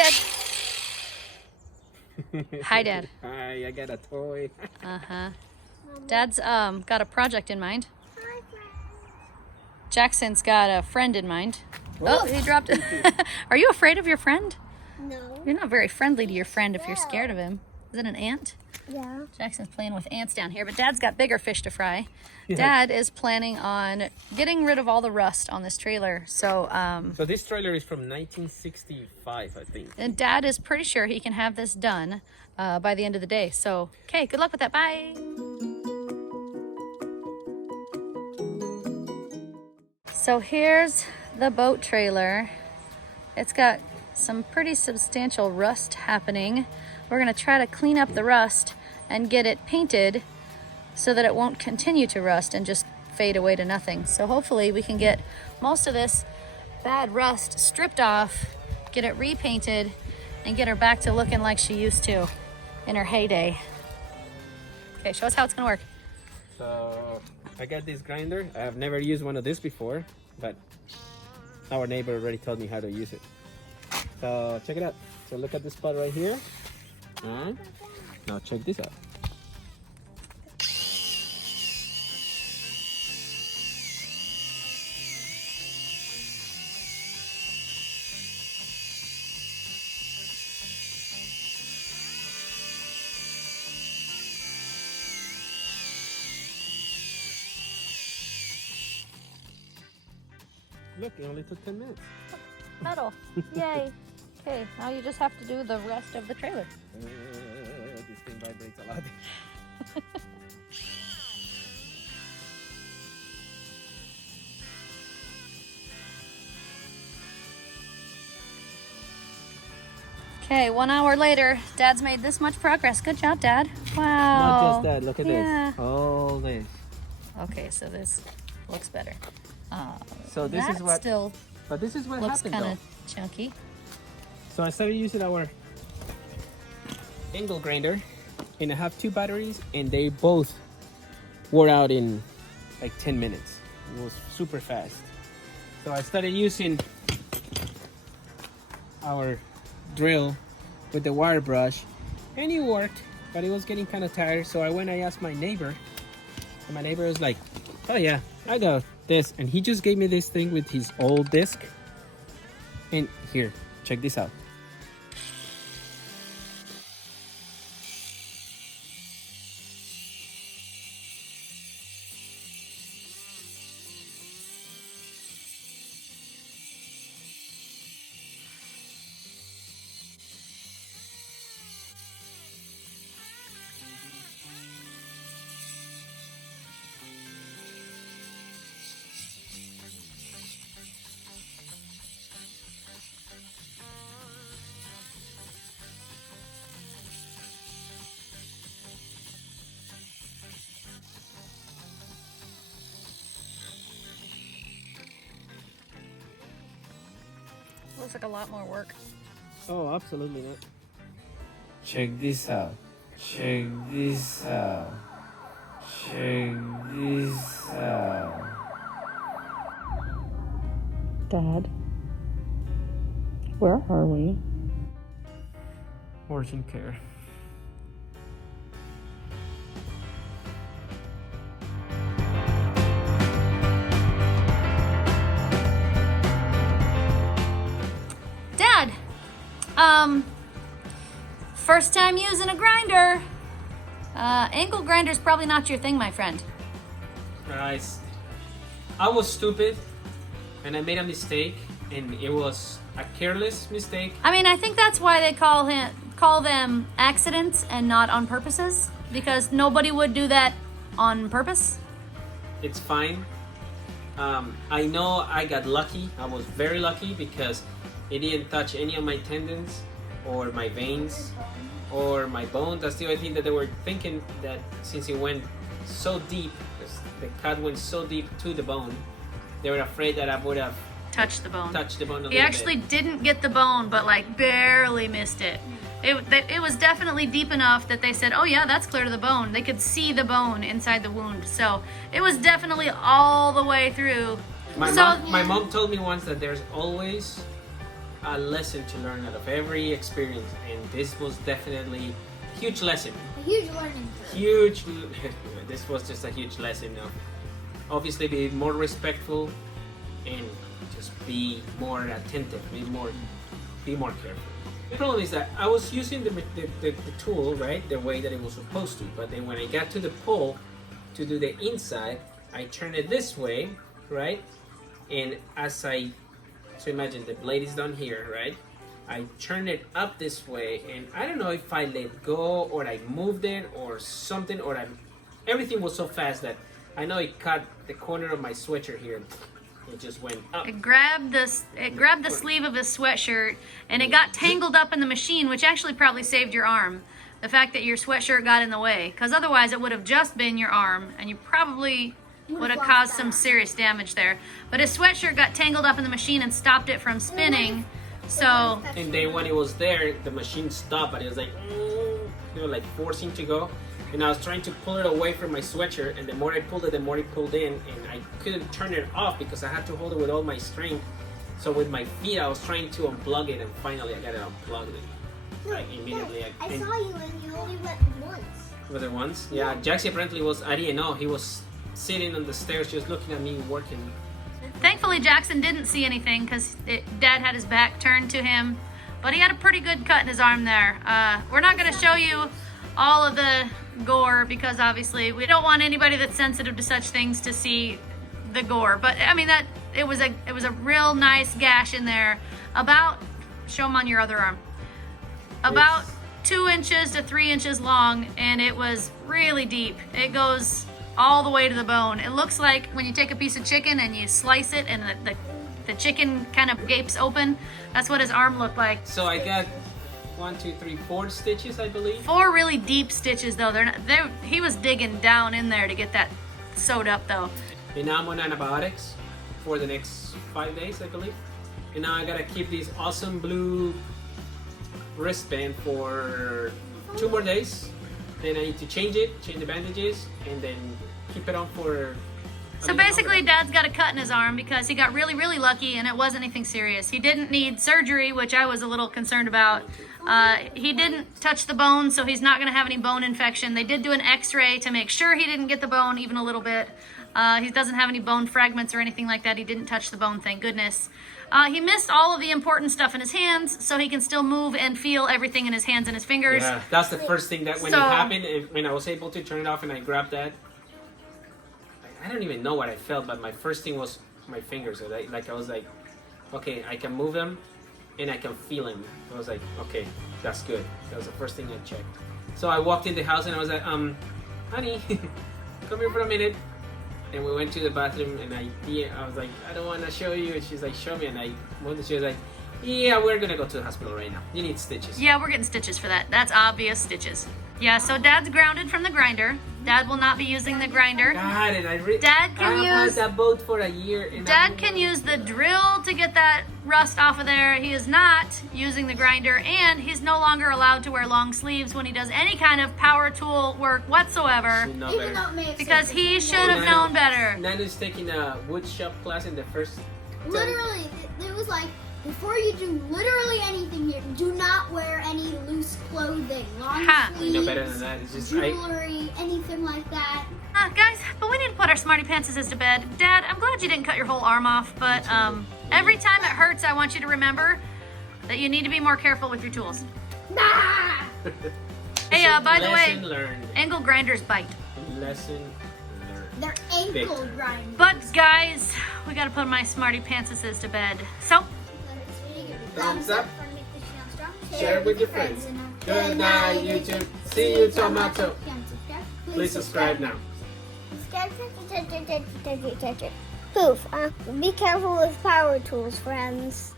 Dad. Hi, Dad. Hi, I got a toy. Uh-huh. Dad's got a project in mind. Jackson's got a friend in mind. Oh, he dropped it. Are you afraid of your friend? No. You're not very friendly to your friend if you're scared of him. Is it an ant? Yeah. Jackson's playing with ants down here, but Dad's got bigger fish to fry. Yeah. Dad is planning on getting rid of all the rust on this trailer. So this trailer is from 1965, I think. and Dad is pretty sure he can have this done by the end of the day. So, okay, good luck with that. Bye. So here's the boat trailer. It's got some pretty substantial rust happening. We're gonna try to clean up the rust and get it painted so that it won't continue to rust and just fade away to nothing. So hopefully we can get most of this bad rust stripped off, get it repainted, and get her back to looking like she used to in her heyday. Okay, show us how it's gonna work. So I got this grinder. I've never used one of this before, but our neighbor already told me how to use it. So check it out. So look at this spot right here. And now check this out. Look, it only took 10 minutes. Metal. Yay. Okay, now you just have to do the rest of the trailer. This thing vibrates a lot. Okay, 1 hour later, Dad's made this much progress. Good job, Dad. Wow. Not just that, look at Yeah. this. All this. Okay, so this looks better. So this is that what still But this is what looks happened kind though. of chunky. So I started using our angle grinder, and I have 2 batteries, and they both wore out in like 10 minutes. It was super fast. So I started using our drill with the wire brush, and it worked, but it was getting kind of tired. So I asked my neighbor, and my neighbor was like, oh yeah, I got this. And he just gave me this thing with his old disc. And here, check this out. Looks like a lot more work. Oh, absolutely not. Check this out. Check this out. Check this out. Dad, where are we? Urgent care. Dad, first time using a grinder. Angle grinder's probably not your thing, my friend. Guys, I was stupid and I made a mistake, and it was a careless mistake. I mean, I think that's why they call them accidents and not on purposes, because nobody would do that on purpose. It's fine. I know I got lucky. I was very lucky because it didn't touch any of my tendons or my veins or my bones. That's the only thing that they were thinking, that since it went so deep, because the cut went so deep to the bone, they were afraid that I would have Touch the bone. touched the bone a He little actually bit. didn't get the bone, but like barely missed it. It was definitely deep enough that they said, oh yeah, that's clear to the bone. They could see the bone inside the wound. So it was definitely all the way through. My mom told me once that there's always a lesson to learn out of every experience, and this was definitely a huge lesson. A huge learning curve. Huge. This was just a huge lesson of obviously be more respectful and just be more attentive, be more careful. The problem is that I was using the tool, right, the way that it was supposed to, but then when I got to the pole to do the inside, I turned it this way, right, and so imagine the blade is down here, right, I turned it up this way, and I don't know if I let go or I moved it or something, or everything was so fast that I know it cut the corner of my sweatshirt here. It just went up. It grabbed the sleeve of his sweatshirt, and it got tangled up in the machine, which actually probably saved your arm. The fact that your sweatshirt got in the way, because otherwise it would have just been your arm, and you probably would have caused some serious damage there. But his sweatshirt got tangled up in the machine and stopped it from spinning. So. And then when it was there, the machine stopped, and it was like, they were like forcing to go. And I was trying to pull it away from my sweatshirt, and the more I pulled it, the more it pulled in, and I couldn't turn it off because I had to hold it with all my strength. So with my feet, I was trying to unplug it, and finally I got it unplugged. Like immediately. I saw you, and you only went once. Was it once? Yeah, Jaxie apparently was, I didn't know, he was sitting on the stairs just looking at me working. Thankfully, Jackson didn't see anything because Dad had his back turned to him, but he had a pretty good cut in his arm there. We're not going to show you all of the gore because obviously we don't want anybody that's sensitive to such things to see the gore, but I mean that it was a real nice gash in there, about, show them on your other arm, about 2 inches to 3 inches long, and it was really deep. It goes all the way to the bone. It looks like when you take a piece of chicken and you slice it and the chicken kind of gapes open. That's what his arm looked like. So I got 1, 2, 3, 4 stitches, I believe. 4 really deep stitches though. He was digging down in there to get that sewed up though. And now I'm on antibiotics for the next 5 days, I believe. And now I gotta keep this awesome blue wristband for 2 more days. Then I need to change the bandages, and then keep it on for. So basically, Dad's got a cut in his arm because he got really, really lucky and it wasn't anything serious. He didn't need surgery, which I was a little concerned about. He didn't touch the bone, so he's not going to have any bone infection. They did do an x-ray to make sure he didn't get the bone even a little bit. He doesn't have any bone fragments or anything like that. He didn't touch the bone, thank goodness. He missed all of the important stuff in his hands, so he can still move and feel everything in his hands and his fingers. Yeah, that's the first thing that when it happened, when I was able to turn it off and I grabbed that, I don't even know what I felt, but my first thing was my fingers. I was like, okay, I can move them and I can feel them. I was like, okay, that's good. That was the first thing I checked. So I walked in the house and I was like, honey, come here for a minute. And we went to the bathroom, and I was like, I don't want to show you. And she's like, show me. And she was like, yeah, we're going to go to the hospital right now. You need stitches. Yeah, we're getting stitches for that. That's obvious stitches. Yeah, so Dad's grounded from the grinder. Dad will not be using the grinder. God, and Dad can use that boat for a year. And Dad can use the drill to get that rust off of there. He is not using the grinder, and he's no longer allowed to wear long sleeves when he does any kind of power tool work whatsoever. Because he should have known better. Nanu's taking a wood shop class in the first. Literally, it was like, before you do literally anything here, do not wear any loose clothing, long sleeves, you know better than that. It's just jewelry, anything like that. Guys, but we need to put our smarty pantses to bed. Dad, I'm glad you didn't cut your whole arm off, but every time it hurts, I want you to remember that you need to be more careful with your tools. Ah! Hey, by the way, learned. angle grinders bite. Lesson learned. They're ankle grinders. But guys, we gotta put my smarty pantses to bed. So. Thumbs up. Share it with your friends. Good night, YouTube. See you tomorrow. Please subscribe now. Poof. Be careful with power tools, friends.